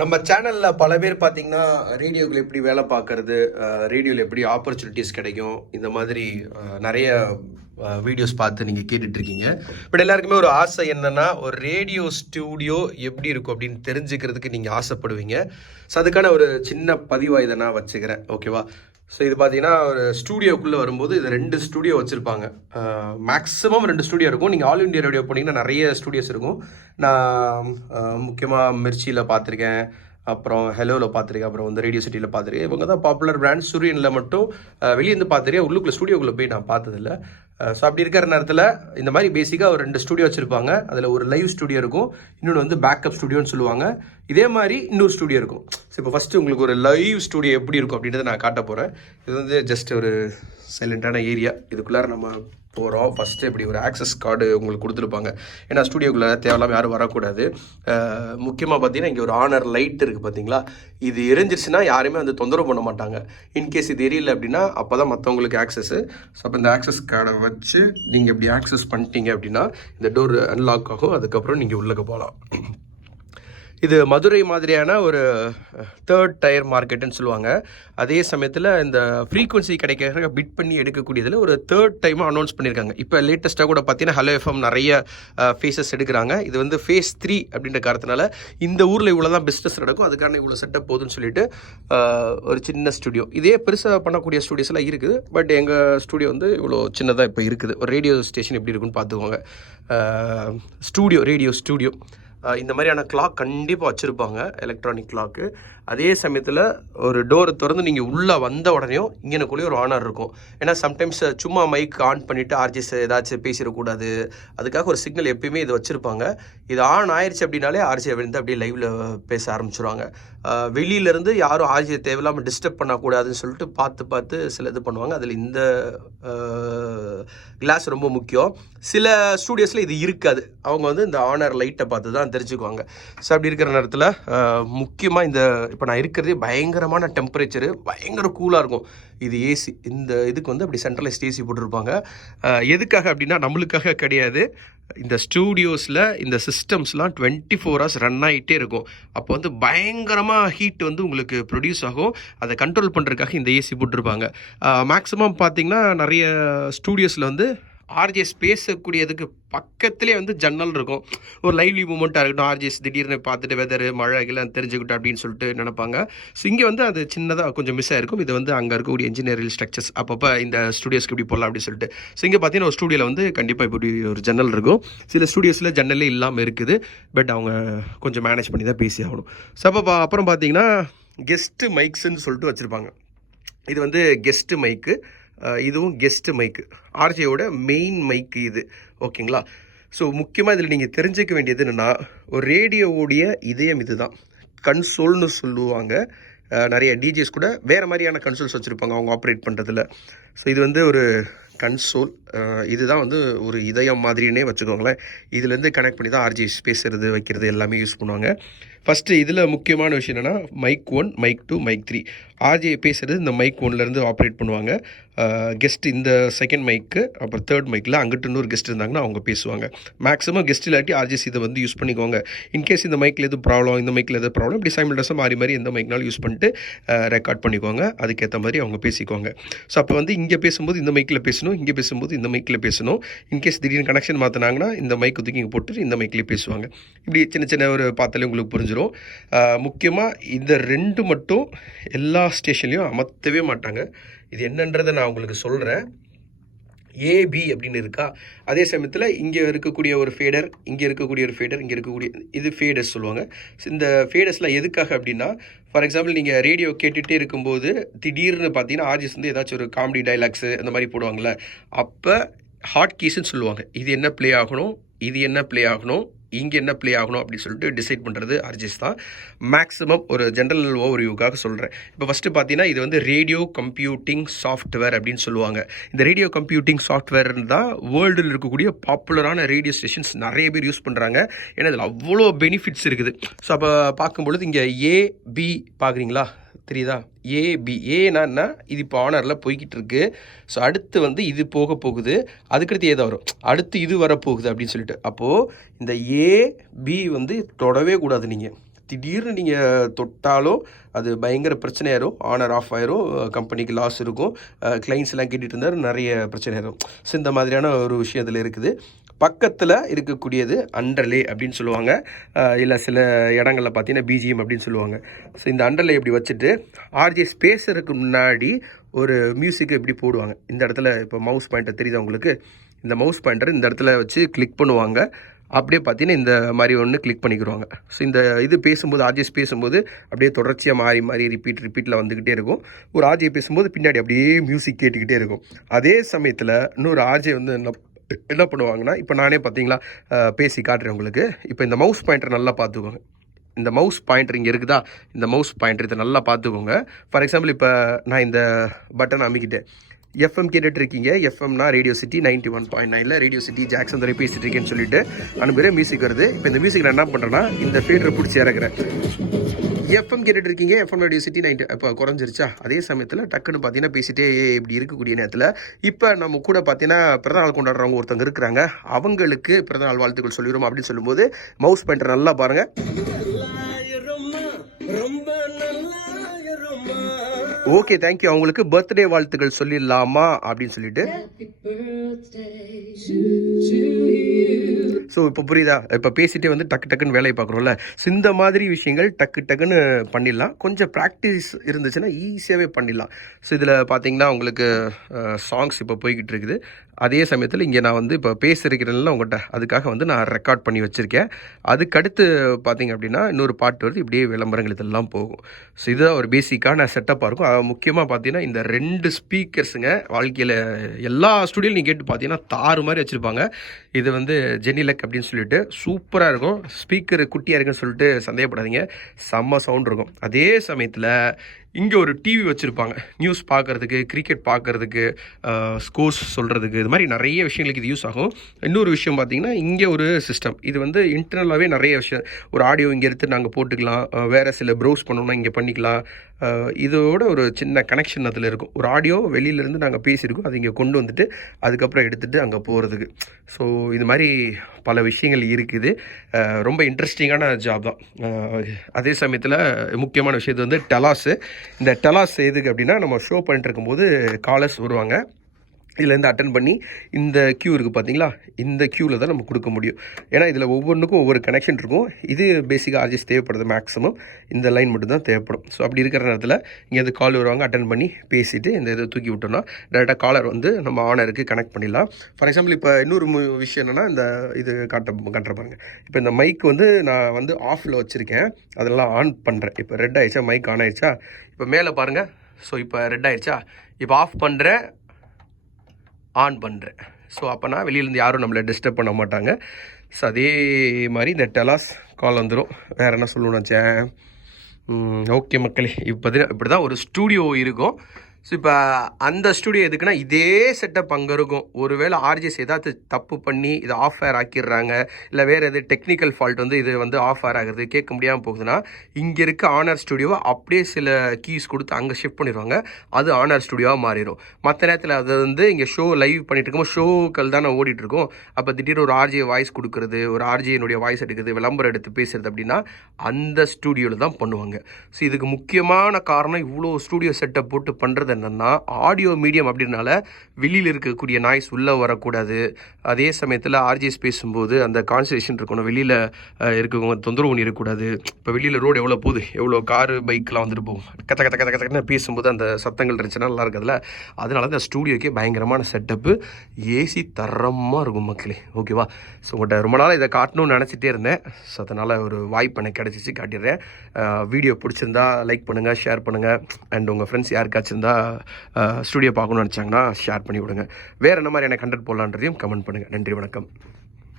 நம்ம சேனலில் பல பேர் பார்த்தீங்கன்னா ரேடியோவில் எப்படி வேலை பார்க்கறது, ரேடியோவில் எப்படி ஆப்பர்ச்சுனிட்டிஸ் கிடைக்கும், இந்த மாதிரி நிறைய வீடியோஸ் பார்த்து நீங்கள் கேட்டுட்ருக்கீங்க. பட் எல்லாருக்குமே ஒரு ஆசை என்னென்னா, ஒரு ரேடியோ ஸ்டூடியோ எப்படி இருக்கும் அப்படின்னு தெரிஞ்சுக்கிறதுக்கு நீங்கள் ஆசைப்படுவீங்க. ஸோ அதுக்கான ஒரு சின்ன பதிவாக இதை நான் வச்சுக்கிறேன், ஓகேவா? ஸோ இது பார்த்தீங்கன்னா ஒரு ஸ்டூடியோக்குள்ளே வரும்போது இது 2 ஸ்டூடியோ வச்சுருப்பாங்க. மேக்ஸிமம் 2 ஸ்டூடியோ இருக்கும். நீங்கள் ஆல் இண்டியா ரேடியோ போனீங்கன்னா நிறைய ஸ்டூடியோஸ் இருக்கும். நான் முக்கியமாக மிர்ச்சியில் பார்த்துருக்கேன், அப்புறம் ஹெலோவில் பார்த்துருக்கேன், அப்புறம் வந்து ரேடியோ சிட்டியில் பார்த்துருக்கேன். இவங்க தான் பாப்புலர் பிராண்ட். சூரியனில் மட்டும் வெளியேருந்து பார்த்துருக்கேன், உள்ளுக்குள்ளே ஸ்டூடியோக்குள்ளே போய் நான் பார்த்ததில்ல. ஸோ அப்படி இருக்கிற நேரத்தில் இந்த மாதிரி பேசிக்காக ஒரு 2 ஸ்டூடியோ வச்சுருப்பாங்க. அதில் ஒரு லைவ் ஸ்டூடியோ இருக்கும், இன்னொன்று வந்து பேக்கப் ஸ்டூடியோன்னு சொல்லுவாங்க. இதே மாதிரி இன்னொரு ஸ்டூடியோ இருக்கும். ஸோ இப்போ ஃபஸ்ட்டு உங்களுக்கு ஒரு லைவ் ஸ்டூடியோ எப்படி இருக்கும் அப்படின்றத நான் காட்ட போகிறேன். இது வந்து ஜஸ்ட் ஒரு சைலண்டான ஏரியா. இதுக்குள்ளார நம்ம போகிறோம். ஃபஸ்ட்டு இப்படி ஒரு ஆக்சஸ் கார்டு உங்களுக்கு கொடுத்துருப்பாங்க. ஏன்னா ஸ்டூடியோக்குள்ளே தேவையில்லாமல் யாரும் வரக்கூடாது. முக்கியமாக பார்த்தீங்கன்னா இங்கே ஒரு ஆனர் லைட் இருக்குது பார்த்தீங்களா, இது எரிஞ்சிருச்சுன்னா யாருமே வந்து தொந்தரவு பண்ண மாட்டாங்க. இன்கேஸ் இது எரியல அப்படின்னா அப்போ தான் மற்றவங்களுக்கு ஆக்சஸ்ஸு. ஸோ அப்போ இந்த ஆக்சஸ் கார்டை வச்சு நீங்கள் இப்படி ஆக்சஸ் பண்ணிட்டீங்க அப்படின்னா இந்த டோர் அன்லாக் ஆகும். அதுக்கப்புறம் நீங்கள் உள்ளே போகலாம். இது மதுரை மாதிரியான ஒரு 3rd டயர் மார்க்கெட்டுன்னு சொல்லுவாங்க. அதே சமயத்தில் இந்த ஃப்ரீக்வன்சி கிடைக்கிற பிட் பண்ணி எடுக்கக்கூடியதில் ஒரு 3rd டைமாக அனௌன்ஸ் பண்ணியிருக்காங்க. இப்போ லேட்டஸ்ட்டாக கூட பார்த்தீங்கன்னா ஹலோ எஃப்எம் நிறைய ஃபேஸஸ் எடுக்கிறாங்க. இது வந்து ஃபேஸ் 3 அப்படின்ற காரணத்தினால இந்த ஊரில் இவ்வளோ தான் பிஸ்னஸ் நடக்கும், அதுக்கான இவ்வளோ செட்டப் போகுதுன்னு சொல்லிட்டு ஒரு சின்ன ஸ்டுடியோ. இதே பெருசாக பண்ணக்கூடிய ஸ்டுடியோஸ்லாம் இருக்குது. பட் எங்கள் ஸ்டுடியோ வந்து இவ்வளோ சின்னதாக இப்போ இருக்குது. ஒரு ரேடியோ ஸ்டேஷன் எப்படி இருக்குன்னு பார்த்துக்கோங்க. Radio studio. இந்த மாதிரியான கிளாக் கண்டிப்பாக வச்சுருப்பாங்க, எலக்ட்ரானிக் கிளாக்கு. அதே சமயத்தில் ஒரு டோரை திறந்து நீங்கள் உள்ளே வந்த உடனேயும் இங்கேனக்குள்ளேயே ஒரு ஆனர் இருக்கும். ஏன்னா சம்டைம்ஸ் சும்மா மைக் ஆன் பண்ணிவிட்டு ஆர்ஜிஎஸ் ஏதாச்சும் பேசிடக்கூடாது, அதுக்காக ஒரு சிக்னல் எப்பயுமே இது வச்சுருப்பாங்க. இது ஆன் ஆயிடுச்சு அப்படின்னாலே ஆர்ஜியை விழுந்து அப்படியே லைவில் பேச ஆரம்பிச்சிருவாங்க. வெளியிலேருந்து யாரும் ஆர்ஜியை தேவையில்லாமல் டிஸ்டர்ப் பண்ணக்கூடாதுன்னு சொல்லிட்டு பார்த்து சில இது பண்ணுவாங்க. அதில் இந்த கிளாஸ் ரொம்ப முக்கியம். சில ஸ்டூடியோஸில் இது இருக்காது. அவங்க வந்து இந்த ஆனர் லைட்டை பார்த்து தான் தெரிஞ்சுக்குவாங்க. ஸோ அப்படி இருக்கிற நேரத்தில் முக்கியமாக இந்த இப்போ நான் இருக்கிறதே பயங்கரமான டெம்பரேச்சரு, பயங்கர கூலாக இருக்கும். இது ஏசி. இந்த இதுக்கு வந்து அப்படி சென்ட்ரலைஸ்ட் ஏசி போட்டிருப்பாங்க. எதுக்காக அப்படின்னா நம்மளுக்காக கிடையாது. இந்த ஸ்டூடியோஸில் இந்த சிஸ்டம்ஸ்லாம் 24 hours ரன் ஆகிட்டே இருக்கும். அப்போ வந்து பயங்கரமாக ஹீட் வந்து உங்களுக்கு ப்ரொடியூஸ் ஆகும். அதை கண்ட்ரோல் பண்ணுறதுக்காக இந்த ஏசி போட்டிருப்பாங்க. மேக்ஸிமம் பார்த்திங்கன்னா நிறைய ஸ்டூடியோஸில் வந்து ஆர்ஜிஎஸ் பேசக்கூடியதுக்கு பக்கத்துலேயே வந்து ஜன்னல் இருக்கும். ஒரு லைவ்லி மூமெண்ட்டாக இருக்கட்டும், ஆர்ஜிஎஸ் திடீர்னு பார்த்துட்டு வெதர் மழை எல்லாம் தெரிஞ்சுக்கிட்டோம் அப்படின்னு சொல்லிட்டு நினைப்பாங்க. ஸோ இங்கே வந்து அது சின்னதாக கொஞ்சம் மிஸ் ஆகிருக்கும். இது வந்து அங்கே இருக்கக்கூடிய இன்ஜினியரிங் ஸ்ட்ரக்சர்ஸ் அப்பப்போ இந்த ஸ்டூடியோஸ்க்கு இப்படி போடலாம் அப்படின்னு சொல்லிட்டு. ஸோ இங்கே பார்த்தீங்கன்னா ஒரு ஸ்டூடியோவில் வந்து கண்டிப்பாக இப்படி ஒரு ஜன்னல் இருக்கும். சில ஸ்டூடியோஸில் ஜன்னலே இல்லாமல் இருக்குது. பட் அவங்க கொஞ்சம் மேனேஜ் பண்ணி தான் பேசி ஆகணும். ஸோ அப்போ அப்புறம் பார்த்தீங்கன்னா கெஸ்ட்டு மைக்ஸ்ன்னு சொல்லிட்டு வச்சுருப்பாங்க. இது வந்து கெஸ்ட்டு மைக்கு, இதுவும் கெஸ்ட்டு மைக்கு. ஆர்ஜியோட மெயின் மைக்கு இது, ஓகேங்களா? ஸோ முக்கியமாக இதில் நீங்கள் தெரிஞ்சிக்க வேண்டியது என்னென்னா, ஒரு ரேடியோவுடைய இதயம் இது தான், கன்சோல்னு சொல்லுவாங்க. நிறைய டிஜேஸ் கூட வேறு மாதிரியான கன்சோல்ஸ் வச்சுருப்பாங்க அவங்க ஆப்ரேட் பண்ணுறதுல. ஸோ இது வந்து ஒரு கன்சோல். இதுதான் வந்து ஒரு இதயம் மாதிரினே வச்சுக்கோங்களேன். இதுலேருந்து கனெக்ட் பண்ணி தான் ஆர்ஜிஎஸ் பேசுகிறது வைக்கிறது எல்லாமே யூஸ் பண்ணுவாங்க. ஃபஸ்ட்டு இதில் முக்கியமான விஷயம் என்னென்னா மைக் 1, மைக் 2, மைக் 3. ஆர்ஜிஐ பேசுகிறது இந்த மைக் 1லேருந்து ஆப்ரேட் பண்ணுவாங்க. கெஸ்ட் இந்த செகண்ட் மைக்கு, அப்புறம் 3rd மைக்கில் அங்கிட்டு இன்னொரு கெஸ்ட் இருந்தாங்கன்னா அவங்க பேசுவாங்க. மேக்ஸிமம் கெஸ்ட் இல்லாட்டி ஆர்ஜிஎஸ் இதை வந்து யூஸ் பண்ணிக்கோங்க. இன்கேஸ் இந்த மைக்கில் எது ப்ராப்ளம், இந்த மைக்கில் எது ப்ராப்ளம், இப்படி சைமல்டேஸாக மாறி எந்த மைக்னாலும் யூஸ் பண்ணிட்டு ரெக்கார்ட் பண்ணிக்கோங்க. அதுக்கேற்ற மாதிரி அவங்க பேசிக்கோங்க. ஸோ அப்போ வந்து இங்கே பேசும்போது இந்த மைக்கில் பேசணும், இங்கே பேசும்போது இந்த மைக்கில் பேசணும். இன்கேஸ் திடீர்னு கனெக்ஷன் மாற்றினாங்கன்னா இந்த மைக் தூக்கி இங்கே போட்டுட்டு இந்த மைக்லேயே பேசுவாங்க. இப்படி சின்ன ஒரு பார்த்தாலே உங்களுக்கு புரிஞ்சிடும். முக்கியமாக இந்த 2 மட்டும் எல்லா ஸ்டேஷன்லையும் அமர்த்தவே மாட்டாங்க. இது என்னன்றதை நான் உங்களுக்கு சொல்கிறேன். ஏபி அப்படின்னு இருக்கா, அதே சமயத்தில் இங்கே இருக்கக்கூடிய ஒரு ஃபேடர், இங்கே இருக்கக்கூடிய ஒரு ஃபேடர், இங்கே இருக்கக்கூடிய இது ஃபேடர்ஸ் சொல்லுவாங்க. இந்த ஃபேடர்ஸ்லாம் எதுக்காக அப்படின்னா, ஃபார் எக்ஸாம்பிள் நீங்கள் ரேடியோ கேட்டுகிட்டே இருக்கும்போது திடீர்னு பார்த்தீங்கன்னா ஆர்ஜிஎஸ் வந்து ஏதாச்சும் ஒரு காமெடி டைலாக்ஸு அந்த மாதிரி போடுவாங்கள்ல, அப்போ ஹாட் கீஸ்ன்னு சொல்லுவாங்க. இது என்ன ப்ளே ஆகணும், இது என்ன ப்ளே ஆகணும், இங்கே என்ன ப்ளே ஆகணும் அப்படின்னு சொல்லிட்டு டிசைட் பண்ணுறது ஆர்ஜிஎஸ் தான். மேக்ஸிமம் ஒரு ஜென்ரல் ஓவர்வியூக்காக சொல்கிறேன். இப்போ ஃபஸ்ட்டு பார்த்தீங்கன்னா இது வந்து ரேடியோ கம்ப்யூட்டிங் சாஃப்ட்வேர் அப்படின்னு சொல்லுவாங்க. இந்த ரேடியோ கம்ப்யூட்டிங் சாஃப்ட்வேர் தான் வேர்ல்டில் இருக்கக்கூடிய பாப்புலரான ரேடியோ ஸ்டேஷன்ஸ் நிறைய பேர் யூஸ் பண்ணுறாங்க. ஏன்னா இதில் அவ்வளோ பெனிஃபிட்ஸ் இருக்குது. ஸோ அப்போ பார்க்கும்பொழுது இங்கே ஏபி பார்க்குறீங்களா, தெரியுதா? ஏபி, ஏன்னா இது இப்போ ஆனரில் போய்கிட்டு இருக்கு. ஸோ அடுத்து வந்து இது போக போகுது, அதுக்கடுத்து ஏதோ வரும், அடுத்து இது வரப்போகுது அப்படின்னு சொல்லிட்டு. அப்போது இந்த ஏபி வந்து தொடவே கூடாது. நீங்கள் திடீர்னு நீங்கள் தொட்டாலும் அது பயங்கர பிரச்சனையாயிரும், ஆனர் ஆஃப் ஆயிரும், கம்பெனிக்கு லாஸ் இருக்கும், கிளைண்ட்ஸ் எல்லாம் கேட்டுட்டு இருந்தார், நிறைய பிரச்சனை ஆயிரும். ஸோ இந்த மாதிரியான ஒரு விஷயம் இதில் இருக்குது. பக்கத்தில் இருக்கக்கூடியது அண்டர்லே அப்படின்னு சொல்லுவாங்க, இல்லை சில இடங்களில் பார்த்தீங்கன்னா பிஜிஎம் அப்படின்னு சொல்லுவாங்க. ஸோ இந்த அண்டர்லே இப்படி வச்சுட்டு ஆர்ஜே ஸ்பேஸருக்கு முன்னாடி ஒரு மியூசிக்கை இப்படி போடுவாங்க. இந்த இடத்துல இப்போ மவுஸ் பாயிண்டர் தெரியுது உங்களுக்கு, இந்த மவுஸ் பாயிண்டர் இந்த இடத்துல வச்சு கிளிக் பண்ணுவாங்க. அப்படியே பார்த்தீங்கன்னா இந்த மாதிரி ஒன்று கிளிக் பண்ணிக்கிடுவாங்க. ஸோ இந்த இது பேசும்போது ஆர்ஜேஸ் பேசும்போது அப்படியே தொடர்ச்சியாக மாறி ரிப்பீட்டில் வந்துக்கிட்டே இருக்கும். ஒரு ஆர்ஜே பேசும்போது பின்னாடி அப்படியே மியூசிக் கேட்டுக்கிட்டே இருக்கும். அதே சமயத்தில் இன்னொரு ஆர்ஜே வந்து என்ன பண்ணுவாங்கன்னா, இப்போ நானே பார்த்தீங்களா பேசி காட்டுறேன் உங்களுக்கு. இப்போ இந்த மவுஸ் பாயிண்டர் நல்லா பார்த்துக்கோங்க. இந்த மவுஸ் பாயிண்டர் இங்கே இருக்குதா, இந்த மவுஸ் பாயிண்டர் இதை நல்லா பார்த்துக்கோங்க. ஃபார் எக்ஸாம்பிள் இப்போ நான் இந்த பட்டன் அமைக்கிட்டேன், எஃப்எம் கேட்டுட்ருக்கீங்க, எஃப்எம்னா radio city 91.9 radio city Jackson Durai பேசிட்டு இருக்கேன்னு சொல்லிட்டு அனுப்புகிற மியூசிக் வருது. இப்போ இந்த மியூசிக் நான் என்ன பண்ணுறேன்னா, இந்த ஃபீடரை பிடிச்சி இறக்குறேன். எஃப்எம் கேட்டுட்டு இருக்கீங்க, எஃப்எம் ரேடியோ சிட்டி 90 இப்போ குறைஞ்சிருச்சா. அதே சமயத்தில் டக்குன்னு பார்த்தீங்கன்னா பேசிட்டே இப்படி இருக்கக்கூடிய நேரத்தில் இப்போ நம்ம கூட பார்த்தீங்கன்னா பிறந்தநாள் கொண்டாடுறவங்க ஒருத்தவங்க இருக்கிறாங்க, அவங்களுக்கு பிறந்தநாள் வாழ்த்துக்கள் சொல்லிடுவோம் அப்படின்னு சொல்லும்போது மவுஸ் பாயிண்டர் நல்லா பாருங்கள். Okay, thank you. அவங்களுக்கு பர்த்டே வாழ்த்துக்கள் சொல்லிடலாமா அப்படின்னு சொல்லிட்டு. ஸோ இப்போ புரியுதா, இப்போ பேசிட்டே வந்து டக்குன்னு வேலையை பார்க்குறோம்ல. ஸோ இந்த மாதிரி விஷயங்கள் டக்குன்னு பண்ணிடலாம். கொஞ்சம் ப்ராக்டிஸ் இருந்துச்சுன்னா ஈஸியாகவே பண்ணிடலாம். ஸோ இதில் பார்த்தீங்கன்னா உங்களுக்கு சாங்ஸ் இப்போ போய்கிட்டு இருக்குது. அதே சமயத்தில் இங்கே நான் வந்து இப்போ பேசியிருக்கிறேன்ல உங்கள்கிட்ட, அதுக்காக வந்து நான் ரெக்கார்ட் பண்ணி வச்சுருக்கேன். அதுக்கடுத்து பார்த்தீங்க அப்படின்னா இன்னொரு பாட்டு வருது, இப்படியே விளம்பரங்கள் இதெல்லாம் போகும். ஸோ இதுதான் ஒரு பேசிக்கான செட்டப்பாக இருக்கும். முக்கியமாக பார்த்தீங்கன்னா இந்த 2 ஸ்பீக்கர்ஸுங்க வாழ்க்கையில் எல்லா ஸ்டுடியோவில் நீங்கள் கேட்டு பார்த்தீங்கன்னா தாறு மாதிரி வச்சுருப்பாங்க. இது வந்து ஜெனிலக் அப்படின்னு சொல்லிட்டு சூப்பராக இருக்கும். ஸ்பீக்கர் குட்டியாக இருக்குன்னு சொல்லிட்டு சந்தேகப்படாதீங்க, செம்ம சவுண்ட் இருக்கும். அதே சமயத்தில் இங்கே ஒரு டிவி வச்சுருப்பாங்க, நியூஸ் பார்க்குறதுக்கு, கிரிக்கெட் பார்க்குறதுக்கு, ஸ்கோர்ஸ் சொல்கிறதுக்கு, இது மாதிரி நிறைய விஷயங்களுக்கு இது யூஸ் ஆகும். இன்னொரு விஷயம் பார்த்திங்கன்னா இங்கே ஒரு சிஸ்டம், இது வந்து இன்டர்னலாகவே நிறைய விஷயம், ஒரு ஆடியோ இங்கே எடுத்து நாங்கள் போட்டுக்கலாம், வேறு சில ப்ரௌஸ் பண்ணோம்னா இங்கே பண்ணிக்கலாம். இதோட ஒரு சின்ன கனெக்ஷன் அதில் இருக்கும். ஒரு ஆடியோ வெளியிலேருந்து நாங்கள் பேசியிருக்கோம், அது இங்கே கொண்டு வந்துட்டு அதுக்கப்புறம் எடுத்துகிட்டு அங்கே போகிறதுக்கு. ஸோ இது மாதிரி பல விஷயங்கள் இருக்குது. ரொம்ப இன்ட்ரெஸ்டிங்கான ஜாப் தான். அதே சமயத்தில் முக்கியமான விஷயத்து வந்து டெலாஸு. இந்த டெலாஸ் எதுக்கு அப்படின்னா, நம்ம ஷோ பண்ணிட்டு இருக்கும்போது காலர்ஸ் வருவாங்க, இதுலேருந்து அட்டன் பண்ணி இந்த க்யூ இருக்குது பார்த்தீங்களா, இந்த க்யூவில் தான் நம்ம கொடுக்க முடியும். ஏன்னா இதில் ஒவ்வொன்றுக்கும் ஒவ்வொரு கனெக்ஷன் இருக்கும். இது பேசிக்காக ஆர்ஜிஎஸ் தேவைப்படுது, மேக்ஸிமம் இந்த லைன் மட்டும் தான் தேவைப்படும். ஸோ அப்படி இருக்கிற நேரத்தில் இங்கேருந்து கால் வருவாங்க, அட்டன் பண்ணி பேசிவிட்டு இந்த இதை தூக்கி விட்டோம்னா டேரெக்டாக காலர் வந்து நம்ம ஆனருக்கு கனெக்ட் பண்ணிடலாம். ஃபார் எக்ஸாம்பிள் இப்போ இன்னொரு விஷயம் என்னென்னா, இந்த இது காட்டுற பாருங்க. இப்போ இந்த மைக் வந்து நான் வந்து ஆஃபில் வச்சுருக்கேன், அதெல்லாம் ஆன் பண்ணுறேன். இப்போ ரெட் ஆகிடுச்சா, மைக் ஆன் ஆகிடுச்சா, இப்போ மேலே பாருங்கள். ஸோ இப்போ ரெட் ஆகிடுச்சா, இப்போ ஆஃப் பண்ணுறேன், ஆன் பண்ணுறேன். ஸோ அப்போனா வெளியிலேருந்து யாரும் நம்மளை டிஸ்டர்ப் பண்ண மாட்டாங்க. ஸோ அதே மாதிரி இந்த டெலாஸ் கால் வந்துடும். வேறு என்ன சொல்லணும்னாச்சேன். ஓகே மக்களே, இப்படி தான் ஒரு ஸ்டூடியோ இருக்கும். ஸோ இப்போ அந்த ஸ்டுடியோ எதுக்குன்னா, இதே செட்டப் அங்கே இருக்கும். ஒருவேளை ஆர்ஜிஎஸ் ஏதாவது தப்பு பண்ணி இதை ஆஃப் ஏர் ஆக்கிடுறாங்க, இல்லை வேறு எது டெக்னிக்கல் ஃபால்ட் வந்து இது வந்து ஆஃப் ஏர் ஆகுது, கேட்க முடியாமல் போகுதுன்னா, இங்கே இருக்க ஆனர் ஸ்டுடியோவை அப்படியே சில கீஸ் கொடுத்து அங்கே ஷிஃப்ட் பண்ணிடுவாங்க. அது ஆனர் ஸ்டுடியோவாக மாறிடும். மற்ற நேரத்தில் அது வந்து இங்கே ஷோ லைவ் பண்ணிட்டு இருக்கும்போது ஷோக்கள் தானே ஓடிட்டுருக்கோம். அப்போ திடீர்னு ஒரு ஆர்ஜே வாய்ஸ் கொடுக்குறது, ஒரு ஆர்ஜேனுடைய வாய்ஸ் எடுக்குது, விளம்பரம் எடுத்து பேசுறது அப்படின்னா அந்த ஸ்டூடியோவில் தான் பண்ணுவாங்க. ஸோ இதுக்கு முக்கியமான காரணம், இவ்வளோ ஸ்டூடியோ செட்டப் போட்டு பண்ணுறது என்னென்னா, ஆடியோ மீடியம் அப்படின்னால வெளியில் இருக்கக்கூடிய நாய்ஸ் உள்ளே வரக்கூடாது. அதே சமயத்தில் ஆர்ஜிஎஸ் பேசும்போது அந்த கான்சன்ட்ரேஷன் இருக்கணும், வெளியில் இருக்கவங்க தொந்தரவு பண்ணி இருக்கக்கூடாது. இப்போ வெளியில் ரோடு எவ்வளோ போகுது, எவ்வளோ காரு பைக்கெலாம் வந்துட்டு போகும், கத்த பேசும்போது அந்த சத்தங்கள் இருந்துச்சுன்னா நல்லா இருக்காதுல்ல. அதனால தான் ஸ்டூடியோக்கே பயங்கரமான செட்டப்பு, ஏசி தரமாக இருக்கும் மக்களே. ஓகேவா? ஸோ உங்கள்கிட்ட ரொம்ப நாள் இதை காட்டணும்னு நினச்சிட்டே இருந்தேன். ஸோ அதனால் ஒரு வாய்ப்பு எனக்கு கிடச்சிச்சு, காட்டிடுறேன். வீடியோ பிடிச்சிருந்தா லைக் பண்ணுங்கள், ஷேர் பண்ணுங்கள். அண்ட் உங்கள் ஃப்ரெண்ட்ஸ் யாருக்காச்சும் இருந்தால் ஸ்டுடியோ பார்க்கணும்னு நினச்சாங்கன்னா ஷேர் பண்ணி விடுங்க. வேறு என்ன மாதிரி எனக்கு கண்டென்ட் போடலான்றதையும் கமெண்ட் பண்ணுங்கள். நன்றி, வணக்கம்.